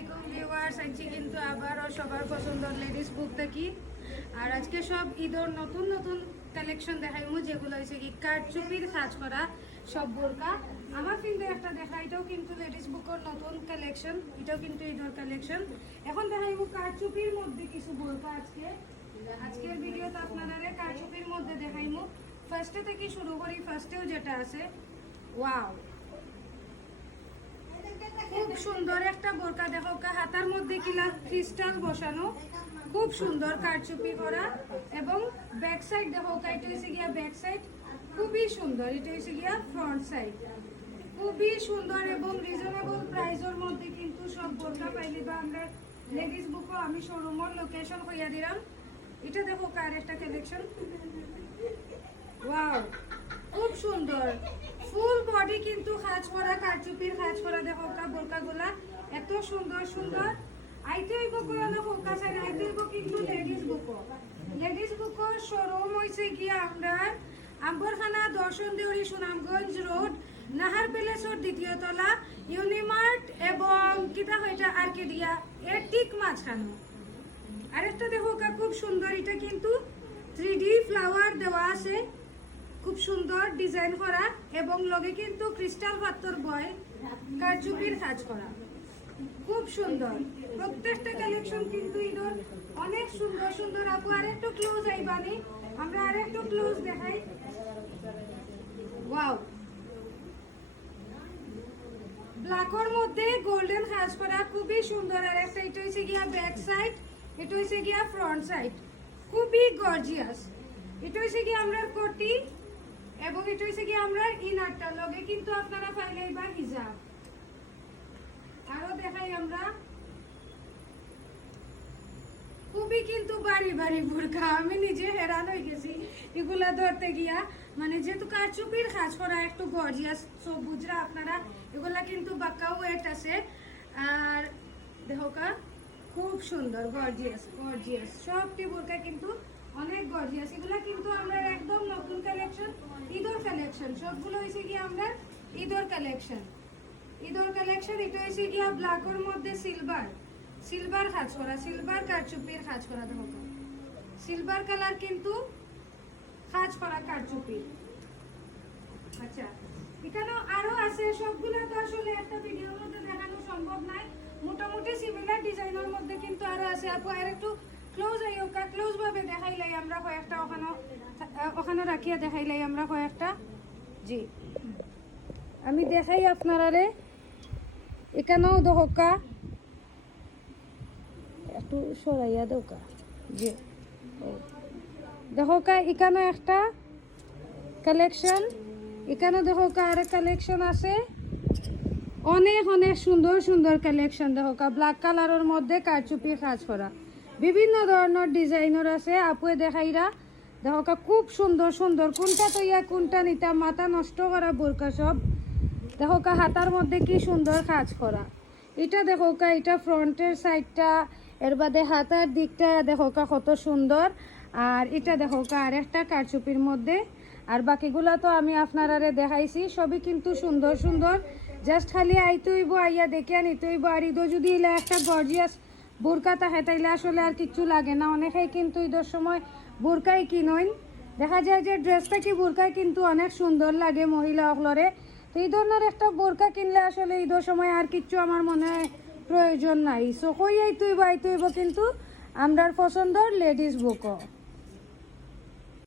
আলাইকুম ভিউয়ার্স, আজকে কিন্তু আবারও সবার পছন্দের লেডিস বুক থাকি। আর আজকে সব ঈদের নতুন নতুন কালেকশন দেখাইমু, যেগুলো হয়েছে কি কারচুপির কাজ করা সব বোরকা। আমার কিন্তু একটা দেখা, এটাও কিন্তু লেডিস বুকের নতুন কালেকশন, এটাও কিন্তু ঈদের কালেকশন। এখন দেখাইমু কারচুপির মধ্যে কিছু বোরকা। আজকের ভিডিওতে আপনারা কারচুপির মধ্যে দেখাইমু। ফার্স্টে থেকে শুরু করি। ফার্স্টেও যেটা আছে, ওয়াও, খুব সুন্দর একটা বোরকা। দেখো হাতার মধ্যে কিলা ক্রিস্টাল বসানো, খুব সুন্দর কারচুপি করা। এবং ব্যাক সাইড দেখো, এটা হয়েছে গিয়া ব্যাক সাইড, খুবই সুন্দর। এটা হয়েছে গিয়া ফ্রন্ট সাইড, খুবই সুন্দর এবং রিজনেবল প্রাইসের মধ্যে কিন্তু সব বোরকা পাইলি। বা আমরা লেডিস বুকও আমি শোরুমের লোকেশন কইয়া দিলাম। এটা দেখো কার একটা কালেকশন, ওয়াও, খুব সুন্দর। ফুল বডি কিন্তু কাজ করা, কারচুপির কাজ করা। দেখো বোরকাগুলা এত সুন্দর সুন্দর। আইতেই বুকো দেখো কাছে, আইতেই বুক কিন্তু লেডিস বুকো শোরুম হইছে গিয়া আমরা আম্বরখানা, দর্শন দেউরি, সুনামগঞ্জ রোড, নাহার প্যালেসের দ্বিতীয় তলা, ইউনিমার্ট এবং কিটা হইটা আর্কেডিয়া এর ঠিক মাঝখানে। আরেকটা দেখো খুব সুন্দর। এটা কিন্তু 3D ফ্লাওয়ার দেওয়া আছে, খুব সুন্দর ডিজাইন করা এবং লগে কিন্তু ক্রিস্টাল পাথর বয় কারচুপির কাজ করা, খুব সুন্দর। প্রত্যেকটা কালেকশন কিন্তু ঈদের অনেক সুন্দর সুন্দর। আপু আরেকটু ক্লোজ আইবানি, আমরা আরেকটু ক্লোজ দেখাই। ওয়াও, ব্ল্যাকের মধ্যে গোল্ডেন কাজ করা, খুবই সুন্দর। আর একটা এটা হইছে গিয়া ব্যাক সাইড, এটা হইছে গিয়া ফ্রন্ট সাইড, খুবই গর্জিয়াস। এটা হইছে গিয়া আমরা কোটি এবং এটা হইছে কি আমরা ইনারটা লগে কিন্তু আপনারা পাইলে বা হিজাব। আরো দেখাই আমরা, খুবই কিন্তু বাড়ি বাড়ি বোরকা। আমি নিজে হেরান হয়ে গেছি এগুলা ধরতে গিয়া। মানে যেহেতু কারচুপির কাজ করা একটু গর্জিয়াস সবুজরা, আপনারা এগুলা কিন্তু বাক্কা ওয়েট আছে। আর দেখোকা খুব সুন্দর, গর্জিয়াস গর্জিয়াস সবটি বোরকা কিন্তু অনেক গর্জিয়াস। এগুলা কিন্তু আমরা একদম নতুন কালেকশন, ঈদের কালেকশন। সবগুলো হয়েছে কি আমরা ঈদের কালেকশন। এটা হয়েছে গিয়া ব্ল্যাকের মধ্যে সিলভার কাজ করা, সিলভার কারচুপির কাজ করা। দেখো সিলভার কালার কিন্তু কাজ করা কারচুপি। আচ্ছা, এখানেও আরো আছে। সবগুলো তো আসলে একটা ভিডিওর মধ্যে দেখানো সম্ভব নয়। মোটামুটি সিমিলার ডিজাইনের মধ্যে কিন্তু আরো আছে। আপু আর একটু ক্লোজ আইও, ক্লোজ ভাবে দেখাইলাই আমরা কয়েকটা, ওখানে রাখিয়া দেখাইলাই আমরা কয়েকটা। জি, আমি দেখাই আপনারা রে। এখানেও দোকা একটু সরাইয়া দোকা। জি, দেখোকা এখানে একটা কালেকশন, এখানে দেখোকা আরেক কালেকশন আছে। অনেক অনেক সুন্দর সুন্দর কালেকশন। দেখোকা ব্ল্যাক কালারের মধ্যে কারচুপি কাজ করা, বিভিন্ন ধরনের ডিজাইনের আছে। আপুয়ে দেখাইরা দেখোকা খুব সুন্দর সুন্দর। কোনটা তৈয়া কোনটা নিতা, মাথা নষ্ট করা বোরকা সব। দেখোকা হাতার মধ্যে কি সুন্দর কাজ করা। এটা দেখোকা, এটা ফ্রন্টের সাইডটা, এর বাদে হাতার দিকটা দেখোকা কত সুন্দর। আর এটা দেখোকা আরেকটা কারচুপির মধ্যে। আর বাকিগুলা তো আমি আপনারা দেখাইছি, সবই কিন্তু সুন্দর সুন্দর। জাস্ট খালি আইতে হইব, আইয়া দেখে নিতে হইব। আর ঈদও যদি এলে একটা গর্জিয়াস বোরকা থাকে তাইলে আসলে আর কিচ্ছু লাগে না। অনেকেই কিন্তু ঈদের সময় বোরকাই কিনইন, দেখা যায় যে ড্রেসটা কি বোরকায় কিন্তু অনেক সুন্দর লাগে মহিলা সকলরে। তো এই ধরনের একটা বোরকা কিনলে আসলে ঈদের সময় আর কিচ্ছু আমার মনে হয় প্রয়োজন নাই। সো কই আইতে হইব কিন্তু আমরার পছন্দর লেডিস বুকও।